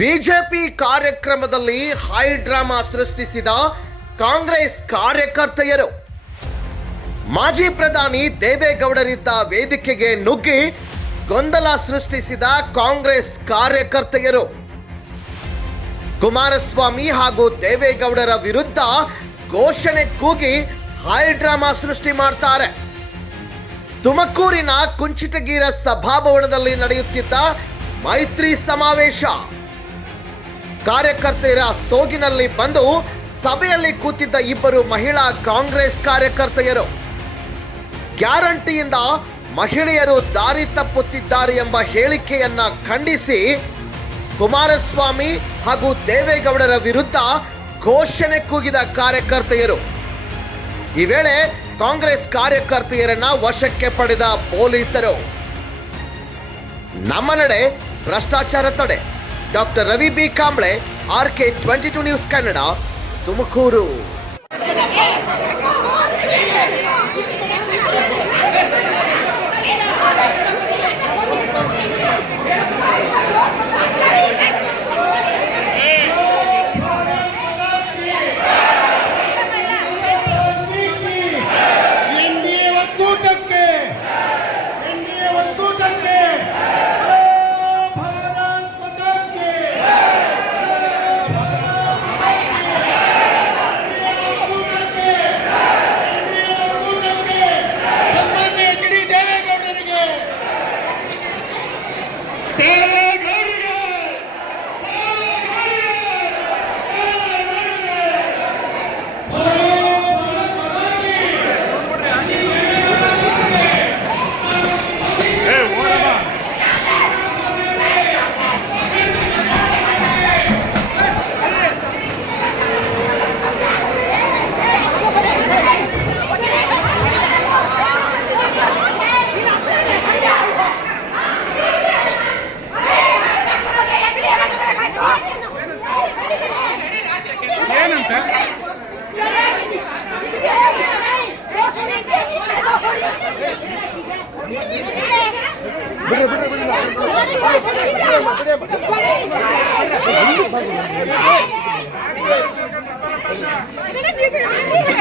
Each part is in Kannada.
ಬಿಜೆಪಿ ಕಾರ್ಯಕ್ರಮದಲ್ಲಿ ಹೈ ಡ್ರಾಮಾ ಸೃಷ್ಟಿಸಿದ ಕಾಂಗ್ರೆಸ್ ಕಾರ್ಯಕರ್ತೆಯರು. ಮಾಜಿ ಪ್ರಧಾನಿ ದೇವೇಗೌಡರಿದ್ದ ವೇದಿಕೆಗೆ ನುಗ್ಗಿ ಗೊಂದಲ ಸೃಷ್ಟಿಸಿದ ಕಾಂಗ್ರೆಸ್ ಕಾರ್ಯಕರ್ತೆಯರು. ಕುಮಾರಸ್ವಾಮಿ ಹಾಗೂ ದೇವೇಗೌಡರ ವಿರುದ್ಧ ಘೋಷಣೆ ಕೂಗಿ ಹೈ ಡ್ರಾಮಾ ಸೃಷ್ಟಿ ಮಾಡ್ತಾರೆ. ತುಮಕೂರಿನ ಕುಂಚಿಟಗೀರ ಸಭಾಭವನದಲ್ಲಿ ನಡೆಯುತ್ತಿದ್ದ ಮೈತ್ರಿ ಸಮಾವೇಶ. ಕಾರ್ಯಕರ್ತೆಯರ ಸೋಗಿನಲ್ಲಿ ಬಂದು ಸಭೆಯಲ್ಲಿ ಕೂತಿದ್ದ ಇಬ್ಬರು ಮಹಿಳಾ ಕಾಂಗ್ರೆಸ್ ಕಾರ್ಯಕರ್ತೆಯರು. ಗ್ಯಾರಂಟಿಯಿಂದ ಮಹಿಳೆಯರು ದಾರಿ ತಪ್ಪುತ್ತಿದ್ದಾರೆ ಎಂಬ ಹೇಳಿಕೆಯನ್ನ ಖಂಡಿಸಿ ಕುಮಾರಸ್ವಾಮಿ ಹಾಗೂ ದೇವೇಗೌಡರ ವಿರುದ್ಧ ಘೋಷಣೆ ಕೂಗಿದ ಕಾರ್ಯಕರ್ತೆಯರು. ಈ ವೇಳೆ ಕಾಂಗ್ರೆಸ್ ಕಾರ್ಯಕರ್ತೆಯರನ್ನ ವಶಕ್ಕೆ ಪಡೆದ ಪೊಲೀಸರು. ನಮ್ಮ ನಡೆ ಭ್ರಷ್ಟಾಚಾರ ತಡೆ. Doctor Ravi B Kamble R K twenty two news Kannada Tumakuru.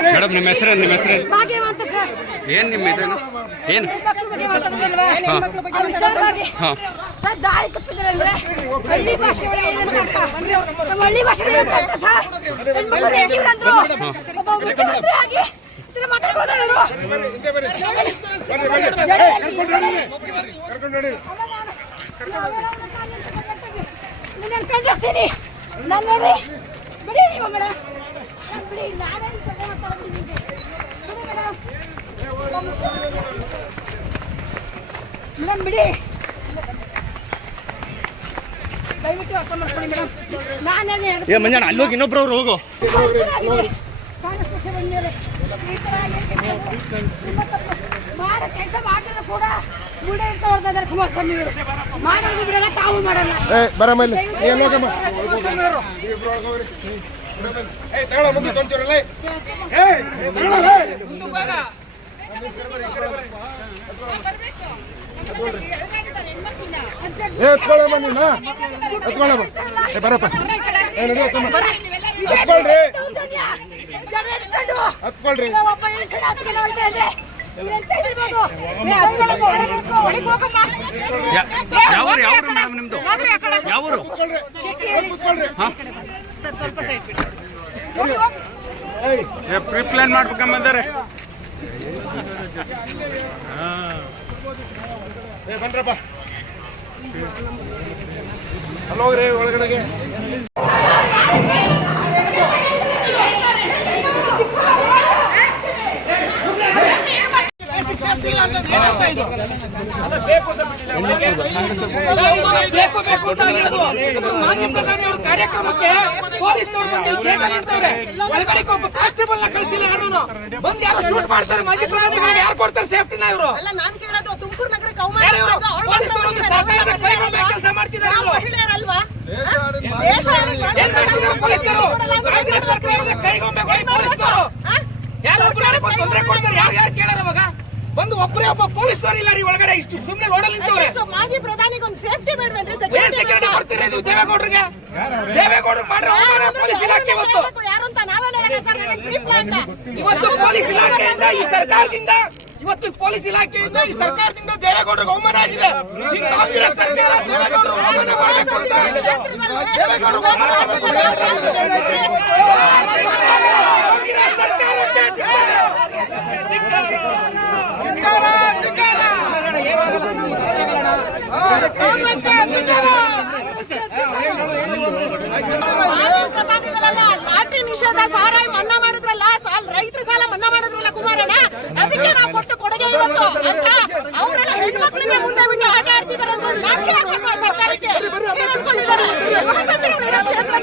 Madam ನಿಮ್ಮ ಹೆಸರು ನಿಮ್ಮ ಹೆಸರು? ಭಾಗ್ಯವಂತ ಸರ್. ಏನು ನಿಮ್ಮ ಇದೇನು ಏನು? ಹೆಣ್ಮಕ್ಳ ಬಗ್ಗೆ ಮಾತಾಡೋದಲ್ವಾ? ಹಾ. ಆ ವಿಚಾರವಾಗಿ. ಸರ್ ದಾರಿ ತಪ್ಪಿದ್ರೆ ಅಂದ್ರೆ ಹಳ್ಳಿ ಭಾಷೆ ಒಳಗೆ ಏನಂತ ಅರ್ಥ. ನಮ್ಮ ಹಳ್ಳಿ ಭಾಷೆ ಏನಂತ ಅರ್ಥ ಸರ್. ಹೆಣ್ಮಕ್ಳು ಹೇಗಿವ್ರಂದ್ರು ಒಬ್ಬ ಮುಖ್ಯಮಂತ್ರಿ ಆಗಿ ಇದನ್ನ ಇವರು? ನಾನು ಖಂಡಿಸ್ತೀನಿ ನಾನು ಬಿಡಿ ನೀವು ಮೇಡಮ್ ಬಿಡಿ ನಾನೇನು ತೊಂದರೆ ಮಾಡ್ತಾ ಇದ್ದೀನಿ ನಿಮ್ಗೆ. ಬಿಡಿ ಮೇಡಮ್ ಮೇಡಮ್ ಬಿಡಿ ದಯವಿಟ್ಟು ಅರ್ಥ ಮಾಡ್ಕೊಳ್ಳಿ ಮೇಡಮ್ ನಾನೇ ಏ ಮಂಜಾನ ಅಲ್ಲೋಗಿ ಇನ್ನೊಬ್ರವ್ರು ಹೋಗು ಮಾಡೋ ಕೆಲಸ ಮಾಡಿದ್ರು ಕೂಡ ಇದ್ದಾರೆ ಕುಮಾರಸ್ವಾಮಿ ಅವರು ಮಾಡೋದು ಬಿಡಲ್ಲ ತಾವು ಮಾಡಲ್ಲ. ಬರಮಲ್ಲಿ ಏನು ಹೋಗಮ್ಮ? ಏ ತಗೊಳ ಮುಂದೆ ಕೊಂಚೂರಲ್ಲ ಏ. ತಗೊಳ ಏ. ಎತ್ಕೊಳ್ಳಮ್ಮ ನೀನು. ಎತ್ಕೊಳ್ಳಮ್ಮ ಏ ಬರಪ್ಪ. ಏ ನಡಿ ಎತ್ತಮ್ಮ ಎತ್ಕೊಳ್ರಿ ಜನ ಹಿಡ್ಕೊಂಡು ಹತ್ಕೊಳ್ರಿ ಯಾವ್ರು ಯಾವ್ರು ಮೇಡಮ್ ನಿಮ್ದು ಯಾವ್ರು ಪ್ರೀ ಪ್ಲಾನ್ ಬನ್ರಪ್ಪ ಹಲೋ ಒಳಗಡೆಗೆ. ಬೇಕು ಬೇಕು ಅಂತ ಆಗಿರೋದು. ಮಾಜಿ ಪ್ರಧಾನಿ ಅವ್ರ ಕಾರ್ಯಕ್ರಮಕ್ಕೆ ಪೊಲೀಸ್ನವ್ರು ಬಂದು ಕೇಳ್ತಾರೆ ಗೇಟ್ ನಿಂತವ್ರೆ ಒಳಗಡೆ ಒಬ್ಬ ಕಾನ್ಸ್ಟೇಬಲ್ನ ಕಳಿಸಿಲ್ಲ ಯಾರು ಬಂದು ಯಾರು ಶೂಟ್ ಮಾಡ್ತಾರೆ ಮಾಜಿ ಪ್ರಧಾನಿಗಳಿಗೆ ಯಾರು ಕೊಡ್ತಾರೆ ಸೇಫ್ಟಿನ ಇವರು? ಅಲ್ಲ ನಾನ್ ಕೇಳೋದು ತುಮಕೂರು ನಗರಕ್ಕೆ ಅವಮಾನ? ಕೆಲಸ ಮಾಡ್ತಿದ್ದಾರೆ. ಮಹಿಳೆಯರಲ್ವಾ? ಏನ್ ಮಾಡ್ತಿದ್ದಾರೆ ಪೊಲೀಸರು ಕಾಂಗ್ರೆಸ್ ಸರ್ಕಾರದ ಕೈಗೊಂಬೆ ಪೊಲೀಸ್ನವರು. ಆ? ಯಾರು ತೊಂದರೆ ಕೊಡ್ತಾರೆ. ಯಾರು ಯಾರು ಕೇಳಾರ ಅವಾಗ? ಬಂದು ಒಬ್ಬರೇ ಒಬ್ಬ ಪೊಲೀಸ್ ಇಲ್ಲ ರೀ ಒಳಗಡೆ ಇಷ್ಟು ಸುಮ್ಮನೆ ರೋಡಲ್ಲಿ ನಿಂತವ್ರೆ ಮಾಜಿ ಪ್ರಧಾನಿಗೆ ಒಂದು ಸೇಫ್ಟಿ ಬೇಡವೇನ್ರಿ ಏನ್ ಸೆಕ್ಯೂರಿಟಿ ಕೊಡ್ತೀರಿ ಇದು ದೇವೇಗೌಡರಿಗೆ ದೇವೇಗೌಡರು ಮಾಡ್ರಿ ಅವಮಾನ ಪೊಲೀಸ್ ಇಲಾಖೆ ಇವತ್ತು ಯಾರು ಅಂತ ನಾವೇ ಹೇಳೋಣ ಸರ್ ನನಗೆ ಪ್ರೀ ಪ್ಲಾನ್ ಇವತ್ತು ಪೊಲೀಸ್ ಇಲಾಖೆಯಿಂದ ಈ ಸರ್ಕಾರದಿಂದ ಇವತ್ತು ಪೊಲೀಸ್ ಇಲಾಖೆಯಿಂದ ಈ ಸರ್ಕಾರದಿಂದ ದೇವೇಗೌಡರಿಗೆ ಅವಮಾನ ಆಗಿದೆ ಈ ಕಾಂಗ್ರೆಸ್ ಸರ್ಕಾರ ದೇವೇಗೌಡರು ಅವಮಾನ ಮಾಡಬೇಕು ಅಂತ ದೇವೇಗೌಡರು ಅವಮಾನ ಕಾಂಗ್ರೆಸ್ ಸರ್ಕಾರಕ್ಕೆ ಲಾಟ್ರಿ ನಿಷೇಧ ಸಾರಾಯಿ ಮನ್ನಾ ಮಾಡಿದ್ರಲ್ಲ, ಸಾಲ ರೈತರ ಸಾಲ ಮನ್ನಾ ಮಾಡಿದ್ರಲ್ಲ ಕುಮಾರಣ್ಣ? ಅದಕ್ಕೆ ನಾವು ಕೊಟ್ಟು ಕೊಡುಗೆ ಇವತ್ತು ಅಂತ ಅವರೆಲ್ಲ ಹೆಣ್ಮಕ್ಳಿಗೆ ಮುಂದೆ ಬಿಟ್ಟು ಆಟ ಆಡ್ತಿದಾರೆ ಅಂದ್ರೆ ನಾಚಿ ಸರ್ಕಾರಕ್ಕೆ. ಕ್ಷೇತ್ರ